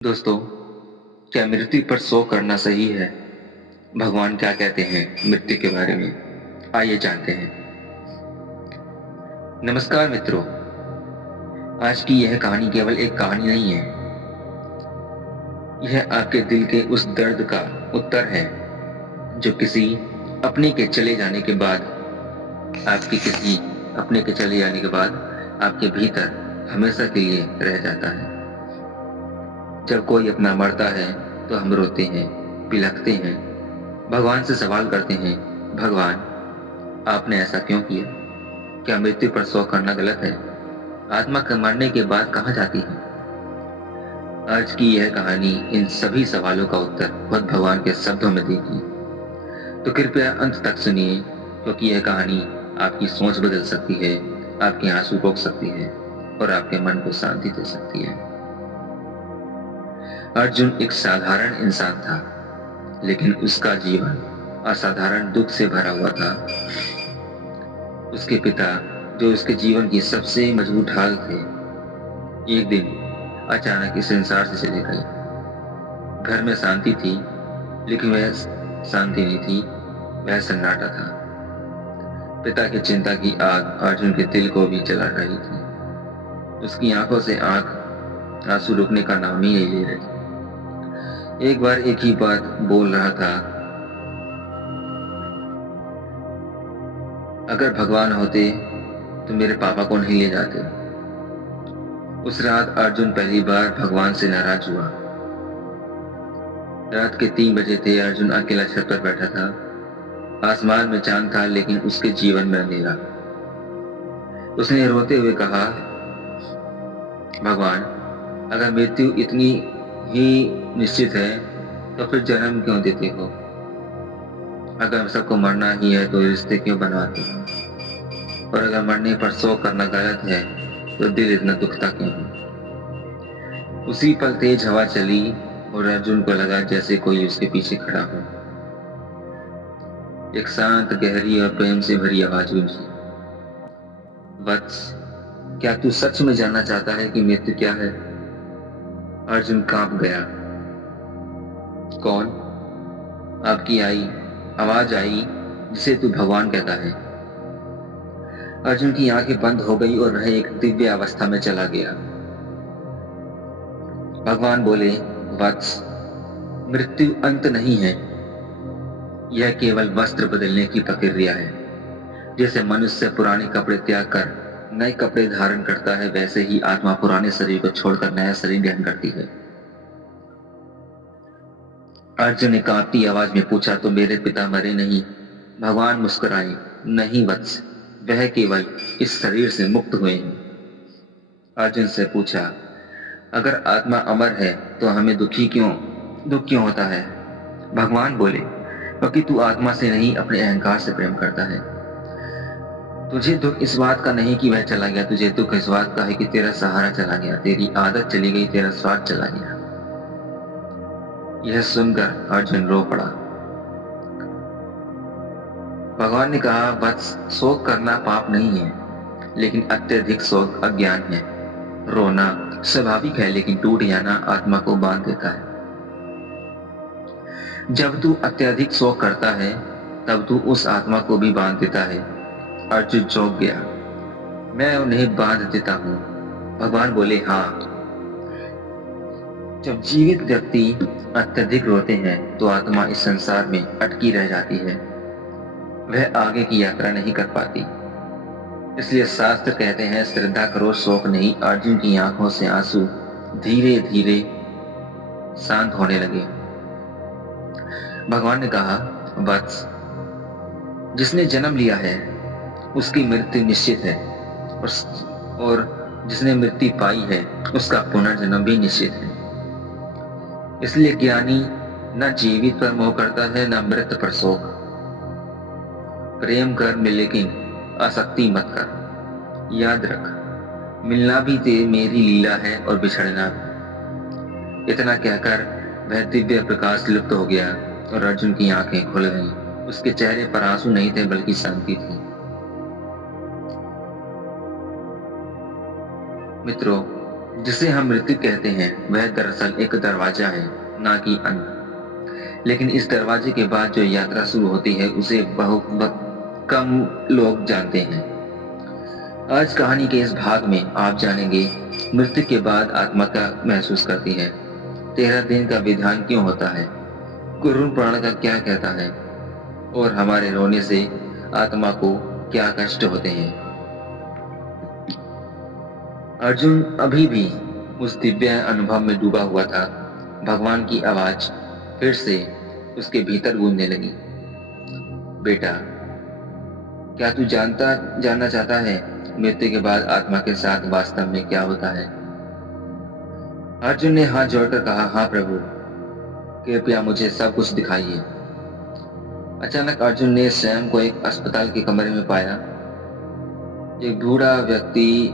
दोस्तों, क्या मृत्यु पर शोक करना सही है? भगवान क्या कहते हैं मृत्यु के बारे में? आइए जानते हैं। नमस्कार मित्रों, आज की यह कहानी केवल एक कहानी नहीं है। यह आपके दिल के उस दर्द का उत्तर है जो किसी अपने के चले जाने के बाद आपके भीतर हमेशा के लिए रह जाता है। जब कोई अपना मरता है तो हम रोते हैं, बिलखते हैं, भगवान से सवाल करते हैं, भगवान आपने ऐसा क्यों किया? क्या मृत्यु पर शोक करना गलत है? आत्मा के मरने के बाद कहाँ जाती है? आज की यह कहानी इन सभी सवालों का उत्तर खुद भगवान के शब्दों में देगी। तो कृपया अंत तक सुनिए, क्योंकि यह कहानी आपकी सोच बदल सकती है, आपके आंसू रोक सकती है और आपके मन को शांति दे सकती है। अर्जुन एक साधारण इंसान था, लेकिन उसका जीवन असाधारण दुख से भरा हुआ था। उसके पिता, जो उसके जीवन की सबसे मजबूत ढाल थे, एक दिन अचानक इस संसार से चले गए। घर में शांति थी, लेकिन वह शांति नहीं थी, वह सन्नाटा था। पिता की चिंता की आग अर्जुन के दिल को भी जला रही थी। उसकी आंखों से आंसू रुकने का नाम ही नहीं ले रहे थे। एक बार एक ही बात बोल रहा था, अगर भगवान होते तो मेरे पापा को नहीं ले जाते। उस रात अर्जुन पहली बार भगवान से नाराज हुआ। रात के 3 बजे थे। अर्जुन अकेला छत पर बैठा था। आसमान में चांद था, लेकिन उसके जीवन में अंधेरा। उसने रोते हुए कहा, भगवान, अगर मृत्यु इतनी ही निश्चित है तो फिर जन्म क्यों देते हो? अगर सबको मरना ही है तो रिश्ते क्यों बनवाते हो? और अगर मरने पर शोक करना गलत है तो दिल इतना दुखता क्यों है? उसी पल तेज हवा चली और अर्जुन को लगा जैसे कोई उसके पीछे खड़ा हो। एक शांत, गहरी और प्रेम से भरी आवाज गूंजी, वत्स, क्या तू सच में जानना चाहता है कि मृत्यु क्या है? अर्जुन कांप गया। कौन? आपकी आवाज आई जिसे तू भगवान कहता है। अर्जुन की आंखें बंद हो गई और वह एक दिव्य अवस्था में चला गया। भगवान बोले, वत्स, मृत्यु अंत नहीं है, यह केवल वस्त्र बदलने की प्रक्रिया है। जैसे मनुष्य पुराने कपड़े त्याग कर नए कपड़े धारण करता है, वैसे ही आत्मा पुराने शरीर को छोड़कर नया शरीर ग्रहण करती है। अर्जुन ने कांपती आवाज में पूछा, तो मेरे पिता मरे नहीं? भगवान मुस्कुराए, नहीं वत्स, वह केवल इस शरीर से मुक्त हुए हैं। अर्जुन से पूछा, अगर आत्मा अमर है तो हमें दुख क्यों होता है? भगवान बोले, क्योंकि तू आत्मा से नहीं अपने अहंकार से प्रेम करता है। तुझे दुख इस बात का नहीं कि वह चला गया, तुझे दुख इस बात का है कि तेरा सहारा चला गया, तेरी आदत चली गई, तेरा स्वाद चला गया। यह सुनकर अर्जुन रो पड़ा। भगवान ने कहा, वत्स, शोक करना पाप नहीं है, लेकिन अत्यधिक शोक अज्ञान है। रोना स्वाभाविक है, लेकिन टूट जाना आत्मा को बांध देता है। जब तू अत्यधिक शोक करता है, तब तू उस आत्मा को भी बांध देता है। अर्जुन चौंक गया। मैं उन्हें बांध देता हूं? भगवान बोले, हाँ। जब जीवित व्यक्ति अत्यधिक रोते हैं तो आत्मा इस संसार में अटकी रह जाती है, वह आगे की यात्रा नहीं कर पाती। इसलिए शास्त्र कहते हैं, श्रद्धा करो, शोक नहीं। अर्जुन की आंखों से आंसू धीरे धीरे शांत होने लगे। भगवान ने कहा, वत्स, जिसने जन्म लिया है उसकी मृत्यु निश्चित है, और जिसने मृत्यु पाई है उसका पुनर्जन्म भी निश्चित है। इसलिए ज्ञानी न जीवित पर मोह करता है, न मृत पर शोक। प्रेम कर, लेकिन आसक्ति मत कर। याद रख, मिलना भी मेरी लीला है और बिछड़ना भी। इतना कहकर वह दिव्य प्रकाश लुप्त हो गया और अर्जुन की आंखें खुल गईं। उसके चेहरे पर आंसू नहीं थे, बल्कि शांति थी। मित्रों, जिसे हम मृत्यु कहते हैं वह दरअसल एक दरवाजा है, ना कि अंत। लेकिन इस दरवाजे के बाद जो यात्रा शुरू होती है उसे बहुत कम लोग जानते हैं। आज कहानी के इस भाग में आप जानेंगे मृत्यु के बाद आत्मा क्या महसूस करती है, 13 दिन का विधान क्यों होता है, कुरुण पुराण का क्या कहता है और हमारे रोने से आत्मा को क्या कष्ट होते हैं। अर्जुन अभी भी उस दिव्य अनुभव में डूबा हुआ था। भगवान की आवाज फिर से उसके भीतर गूंजने लगी। बेटा, क्या तू जानना चाहता है मृत्यु के बाद आत्मा के साथ वास्तव में क्या होता है? अर्जुन ने हाथ जोड़कर कहा, हाँ प्रभु, कृपया मुझे सब कुछ दिखाइए। अचानक अर्जुन ने स्वयं को एक अस्पताल के कमरे में पाया। एक बूढ़ा व्यक्ति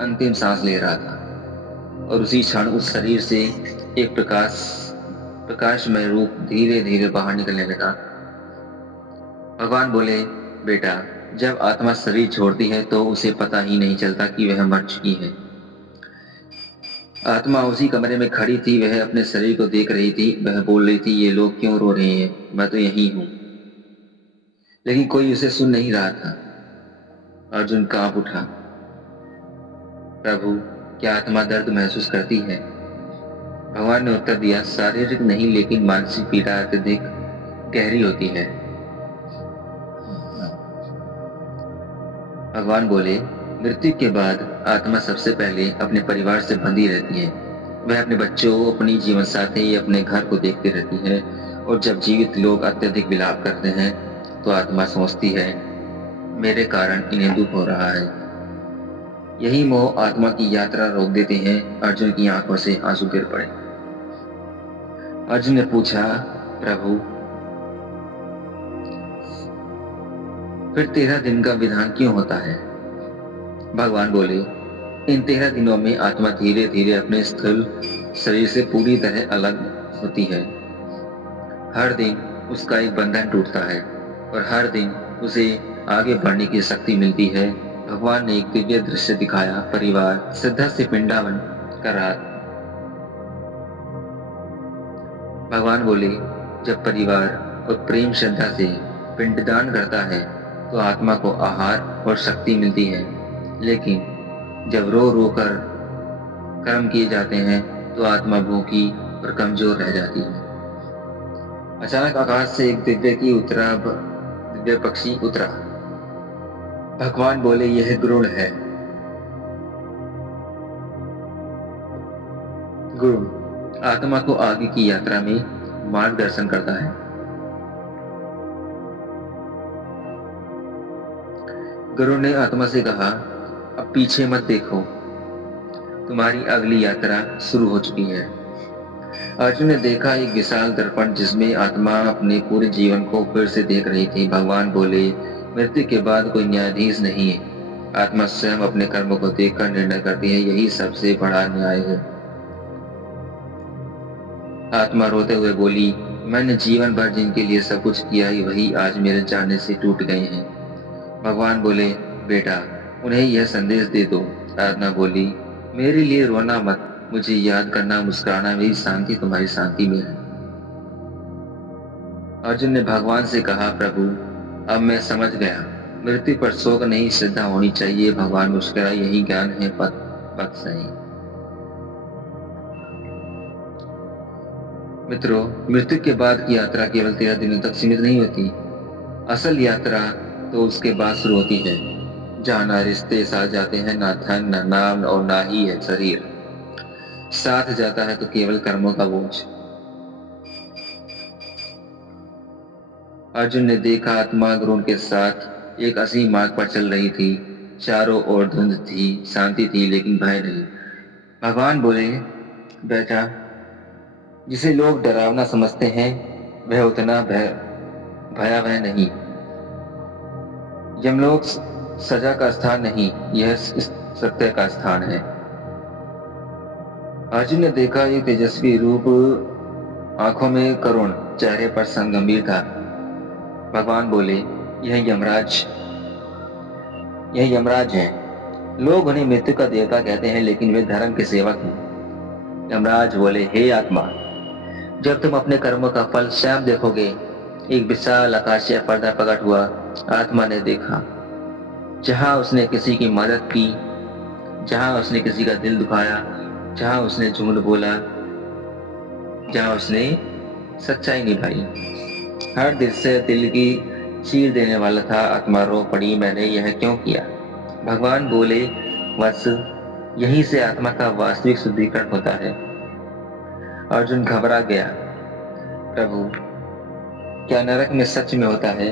अंतिम सांस ले रहा था और उसी क्षण उस शरीर से एक प्रकाशमय रूप धीरे धीरे बाहर निकलने लगा। भगवान बोले, बेटा, जब आत्मा शरीर छोड़ती है तो उसे पता ही नहीं चलता कि वह मर चुकी है। आत्मा उसी कमरे में खड़ी थी, वह अपने शरीर को देख रही थी, वह बोल रही थी, ये लोग क्यों रो रहे हैं, मैं तो यही हूं। लेकिन कोई उसे सुन नहीं रहा था। अर्जुन कांप उठा। प्रभु, क्या आत्मा दर्द महसूस करती है? भगवान ने उत्तर दिया, शारीरिक नहीं, लेकिन मानसिक पीड़ा अत्यधिक गहरी होती है। भगवान बोले, मृत्यु के बाद आत्मा सबसे पहले अपने परिवार से बंधी रहती है। वह अपने बच्चों, अपनी जीवन साथी, अपने घर को देखती रहती है। और जब जीवित लोग अत्यधिक विलाप करते हैं तो आत्मा सोचती है, मेरे कारण इन्हें दुख हो रहा है। यही मोह आत्मा की यात्रा रोक देते हैं। अर्जुन की आंखों से आंसू गिर पड़े। अर्जुन ने पूछा, प्रभु, फिर 13 दिन का विधान क्यों होता है? भगवान बोले, इन 13 दिनों में आत्मा धीरे धीरे अपने स्थूल शरीर से पूरी तरह अलग होती है। हर दिन उसका एक बंधन टूटता है और हर दिन उसे आगे बढ़ने की शक्ति मिलती है। भगवान ने एक दिव्य दृश्य दिखाया। परिवार श्रद्धा से पिंडदान कर रहा। भगवान बोले, जब परिवार और प्रेम श्रद्धा से पिंडदान करता है तो आत्मा को आहार और शक्ति मिलती है। लेकिन जब रो रो कर कर्म किए जाते हैं तो आत्मा भूखी और कमजोर रह जाती है। अचानक आकाश से एक दिव्य पक्षी उतरा। भगवान बोले, यह गरुड़ है। गरुड़ आत्मा को आगे की यात्रा में मार्गदर्शन करता है। गरुड़ ने आत्मा से कहा, अब पीछे मत देखो, तुम्हारी अगली यात्रा शुरू हो चुकी है। अर्जुन ने देखा एक विशाल दर्पण जिसमें आत्मा अपने पूरे जीवन को फिर से देख रही थी। भगवान बोले, मृत्यु के बाद कोई न्यायाधीश नहीं है, आत्मा स्वयं अपने कर्मों को देखकर निर्णय करती है। यही सबसे बड़ा न्याय है। आत्मा रोते हुए बोली, मैंने जीवन भर जिनके लिए सब कुछ किया ही वही आज मेरे जाने से टूट गए हैं। भगवान बोले, बेटा, उन्हें यह संदेश दे दो। आत्मा बोली, मेरे लिए रोना मत, मुझे याद करना, मुस्कुराना, मेरी शांति तुम्हारी शांति में है। अर्जुन ने भगवान से कहा, प्रभु, अब मैं समझ गया, मृत्यु पर शोक नहीं, श्रद्धा होनी चाहिए। भगवान मुस्कुराए, यही ज्ञान है, पथ सही। मित्रों, मृत्यु के बाद की यात्रा केवल 13 दिनों तक सीमित नहीं होती। असल यात्रा तो उसके बाद शुरू होती है, जहाँ ना रिश्ते साथ जाते हैं, ना धन, ना नाम और ना ही है शरीर साथ जाता है, तो केवल कर्मों का बोझ। अर्जुन ने देखा आत्मा गरुड़ के साथ एक असीम मार्ग पर चल रही थी। चारों ओर धुंध थी, शांति थी, लेकिन भय नहीं। भगवान बोले, बेटा, जिसे लोग डरावना समझते हैं वह उतना भयावह नहीं। यमलोक सजा का स्थान नहीं, यह सत्य का स्थान है। अर्जुन ने देखा एक तेजस्वी रूप, आंखों में करुण, चेहरे पर संगंभीर था। भगवान बोले, यह यमराज है। लोग उन्हें मृत्यु का देवता कहते हैं, लेकिन वे धर्म के सेवक हैं। यमराज बोले, हे आत्मा, जब तुम अपने कर्मों का फल स्वयं देखोगे। एक विशाल आकाशीय पर्दा प्रकट हुआ। आत्मा ने देखा, जहां उसने किसी की मदद की, जहां उसने किसी का दिल दुखाया, जहां उसने झूठ बोला, जहां उसने सच्चाई निभाई, हर दिल से दिल की चीर देने वाला था। आत्मा रो पड़ी, मैंने यह क्यों किया? भगवान बोले, वत्स, यहीं से आत्मा का वास्तविक शुद्धिकरण होता है। अर्जुन घबरा गया, प्रभु, क्या नरक में सच में होता है?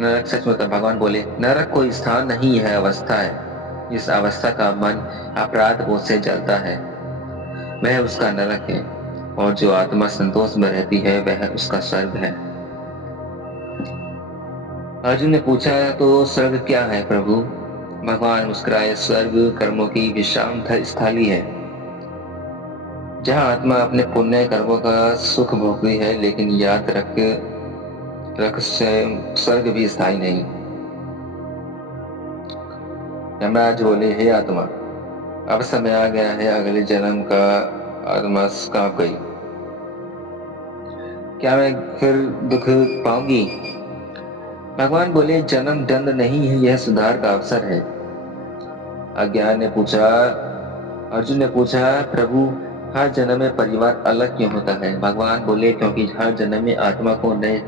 नरक सच में होता? भगवान बोले, नरक कोई स्थान नहीं है, अवस्था है। इस अवस्था का मन अपराध बोध से जलता है, वह उसका नरक है, और जो आत्मा संतोष में रहती है वह उसका स्वर्ग है। अर्जुन ने पूछा, तो स्वर्ग क्या है प्रभु? भगवान मुस्कुराए, स्वर्ग कर्मों की विश्राम स्थली है, जहां आत्मा अपने पुण्य कर्मों का सुख भोगती है। लेकिन याद रख स्वर्ग भी स्थायी नहीं। यमराज बोले, हे आत्मा, अब समय आ गया है, अगले जन्म का आत्मा कांप गई। क्या मैं फिर दुख पाऊंगी? भगवान बोले, जन्म दंड नहीं है, यह सुधार का अवसर है। अज्ञान ने पूछा, अर्जुन ने पूछा, प्रभु, हर जन्म में परिवार अलग क्यों होता है? भगवान बोले, क्योंकि हर जन्म में आत्मा को नए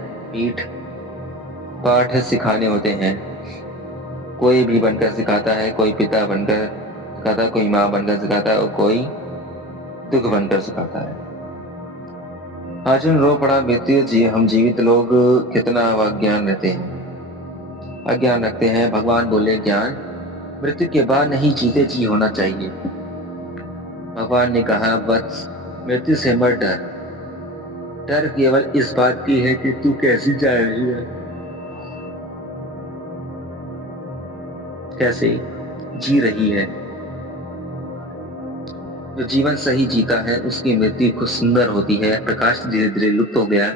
पाठ सिखाने होते हैं। कोई भी बनकर सिखाता है, कोई पिता बनकर सिखाता है, कोई माँ बनकर सिखाता है, और कोई दुख बनकर सिखाता है। अर्जुन रो पड़ा, मृत्यु हम जीवित लोग कितना अज्ञान अज्ञान रखते हैं। भगवान बोले, ज्ञान मृत्यु के बाद नहीं, जीते जी होना चाहिए। भगवान ने कहा, बस मृत्यु से मत डर केवल इस बात की है कि तू कैसी जा रही है, कैसे जी रही है। जो जीवन सही जीता है उसकी मृत्यु खुद सुंदर होती है। प्रकाश धीरे धीरे लुप्त हो गया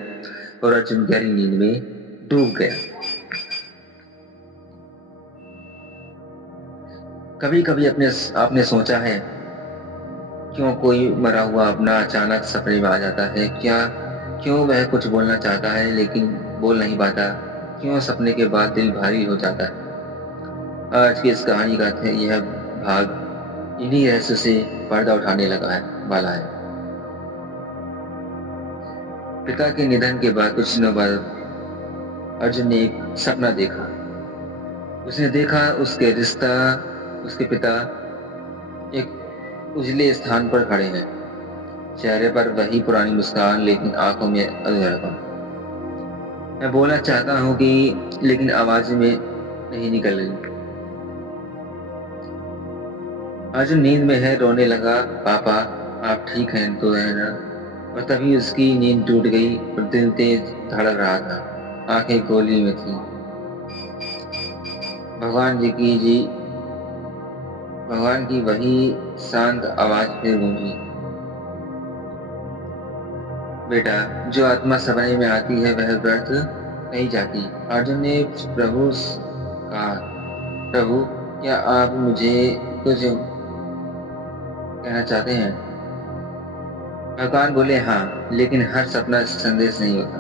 और अर्जुन गहरी नींद में डूब गया। कभी कभी आपने सोचा है, क्यों कोई मरा हुआ अपना अचानक सपने में आ जाता है? क्यों वह कुछ बोलना चाहता है लेकिन बोल नहीं पाता? क्यों सपने के बाद दिल भारी हो जाता है? आज की इस कहानी का यह भाग इन्हीं रहस्यों से पर्दा उठाने वाला है। पिता के निधन के बाद कुछ दिनों बाद अर्जुन ने एक सपना देखा। उसने देखा उसके पिता एक उजले स्थान पर खड़े हैं, चेहरे पर वही पुरानी मुस्कान, लेकिन आंखों में अधूरापन। मैं बोलना चाहता हूँ लेकिन आवाज में नहीं निकल रही। अर्जुन नींद में है, रोने लगा, पापा आप ठीक हैं तो है ना? और तभी उसकी नींद टूट गई और दिल तेज धड़क रहा था, आंखें गोली में थी। भगवान की वही शांत आवाज फिर गूंजी, बेटा, जो आत्मा सपने में आती है वह व्यर्थ नहीं जाती। अर्जुन ने प्रभु कहा, प्रभु, क्या आप मुझे कुछ कहना चाहते हैं? भगवान बोले, हाँ, लेकिन हर सपना संदेश नहीं होता।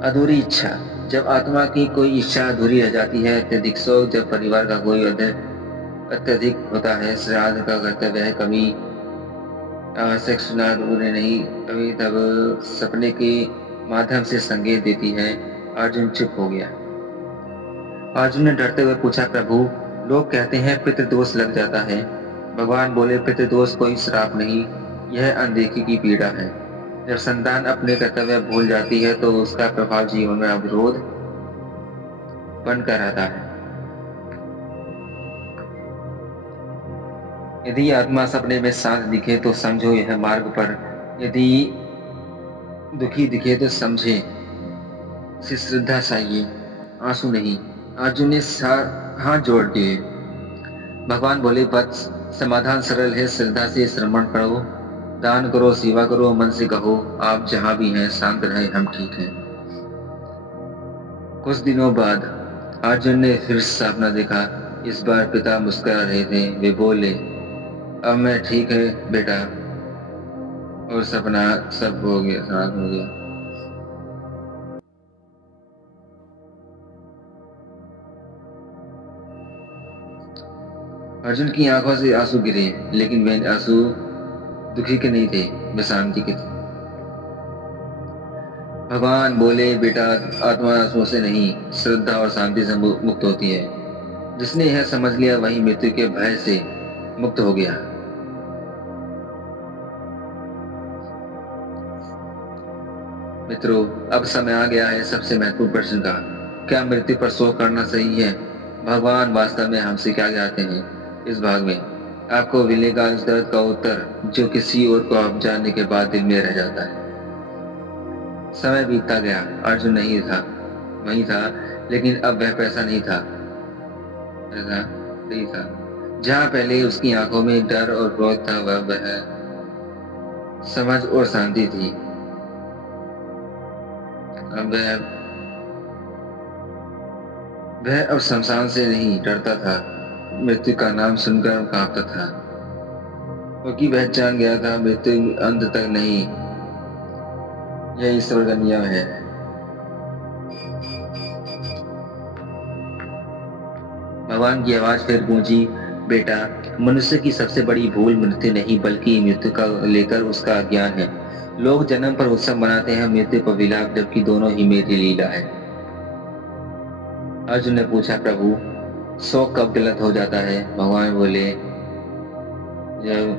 अधूरी इच्छा, जब आत्मा की कोई इच्छा अधूरी रह जाती है। अत्यधिक शोक, जब परिवार का कोई अत्यधिक होता है। श्राद्ध का कर्तव्य है, कभी आवश्यक सुना उन्हें नहीं, कभी तब सपने के माध्यम से संकेत देती है। अर्जुन चुप हो गया। अर्जुन ने डरते हुए पूछा, प्रभु, लोग कहते हैं पितृदोष लग जाता है। भगवान बोले, पितृदोष कोई श्राप नहीं, यह अनदेखी की पीड़ा है। जब संतान अपने कर्तव्य भूल जाती है तो उसका प्रभाव जीवन में अवरोध बनकर रहता है। यदि आत्मा सपने में शांत दिखे तो समझो यह मार्ग पर, यदि दुखी दिखे तो समझे उसे श्रद्धा चाहिए, आंसू नहीं। अर्जुन ने हाथ जोड़ दिए। भगवान बोले, वत्स, समाधान सरल है, श्रद्धा से श्रवण करो, दान करो, सेवा करो, मन से कहो, आप जहां भी हैं शांत रहे, हम ठीक हैं। कुछ दिनों बाद अर्जुन ने फिर सपना देखा। इस बार पिता मुस्कुरा रहे थे। वे बोले, अब मैं ठीक है बेटा। और सपना सब हो गया, खराब हो गया। अर्जुन की आंखों से आंसू गिरे, लेकिन वे आंसू दुखी के नहीं थे, वे शांति के थे। भगवान बोले, बेटा, आत्मा आंसुओं से नहीं, श्रद्धा और शांति से मुक्त होती है। जिसने यह समझ लिया वही मृत्यु के भय से मुक्त हो गया। मित्रों, अब समय आ गया है सबसे महत्वपूर्ण प्रश्न का। क्या मृत्यु पर शोक करना सही है? भगवान वास्तव में हमसे क्या चाहते हैं? इस भाग में आपको मिलेगा उस दर्द का उत्तर जो किसी और को आप जानने के बाद दिल में रह जाता है। समय बीतता गया। अर्जुन नहीं था, वही था, लेकिन अब वह पैसा नहीं था, ऐसा नहीं था। जहाँ पहले उसकी आंखों में डर और क्रोध था, वह समझ और शांति थी। अब वह अब शमशान से नहीं डरता था, मृत्यु का नाम सुनकर कांपता था, क्योंकि वह जान गया था मृत्यु अंत तक नहीं, यह ईश्वर का नियम है। भगवान की आवाज फिर गूंजी, बेटा, मनुष्य की सबसे बड़ी भूल मृत्यु नहीं बल्कि मृत्यु का लेकर उसका अज्ञान है। लोग जन्म पर उत्सव मनाते हैं, मृत्यु पर विलाप, जबकि दोनों ही मेरी लीला है। अर्जुन ने पूछा, प्रभु, शोक कब गलत हो जाता है? भगवान बोले, जब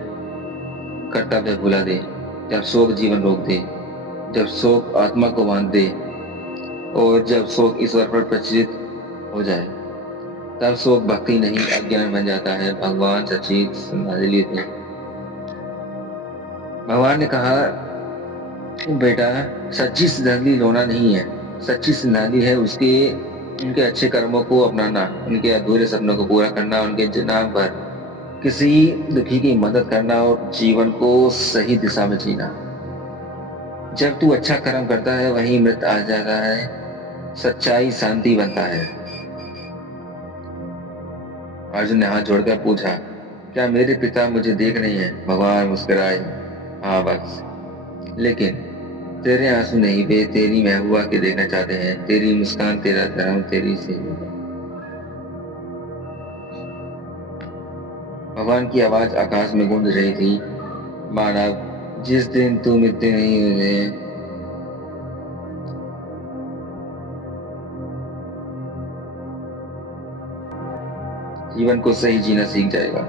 कर्तव्य भुला दे, जब शोक जीवन रोक दे, जब शोक आत्मा को बांध दे, और जब शोक ईश्वर पर प्रचलित हो जाए, तब शोक भक्ति नहीं अज्ञान बन जाता है। भगवान सचित श्रद्धांजलि थे। भगवान ने कहा, बेटा, सच्ची श्रद्धांजलि रोना नहीं है, सच्ची श्रद्धांजलि है उनके अच्छे कर्मों को अपनाना, उनके अधूरे सपनों को पूरा करना, उनके नाम पर किसी दुखी की मदद करना और जीवन को सही दिशा में जीना। जब तू अच्छा कर्म करता है वहीं मृत आ जाता है, सच्चाई शांति बनता है। अर्जुन ने हाथ जोड़कर पूछा, क्या मेरे पिता मुझे देख रहे हैं? भगवान मुस्कुराए, हाँ बस, लेकिन तेरे आंसू नहीं, वे तेरी महबूबा के देखना चाहते हैं, तेरी मुस्कान, तेरा धर्म, तेरी सेवा। भगवान की आवाज आकाश में गूंज रही थी, मानव, जिस दिन तू मृत्यु नहीं हुए, जीवन को सही जीना सीख जाएगा।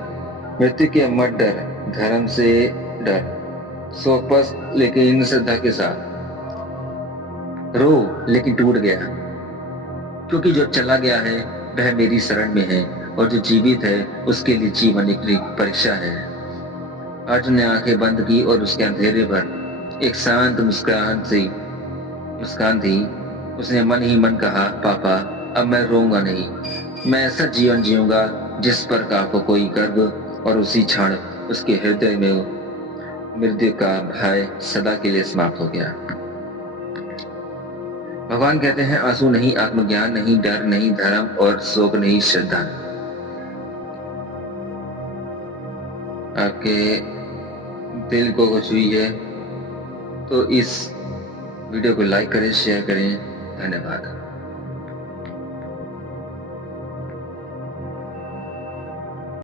मृत्यु के मत डर, धर्म से डर, शोक पर लेकिन श्रद्धा के साथ रो, लेकिन टूट गया, क्योंकि जो चला गया है वह मेरी शरण में है, और जो जीवित है उसके लिए जीवन एक परीक्षा है। अर्जुन ने आंखें बंद की और उसके अंधेरे पर एक शांत मुस्कान थी। उसने मन ही मन कहा, पापा, अब मैं रोऊंगा नहीं, मैं ऐसा जीवन जीऊंगा जिस पर काको कोई गर्व, और उसी क्षण उसके हृदय में मृत्यु का भय सदा के लिए समाप्त हो गया। भगवान कहते हैं, आंसू नहीं आत्मज्ञान, नहीं डर, नहीं धर्म, और शोक नहीं श्रद्धा। आपके दिल को कुछ हुई है तो इस वीडियो को लाइक करें, शेयर करें। धन्यवाद।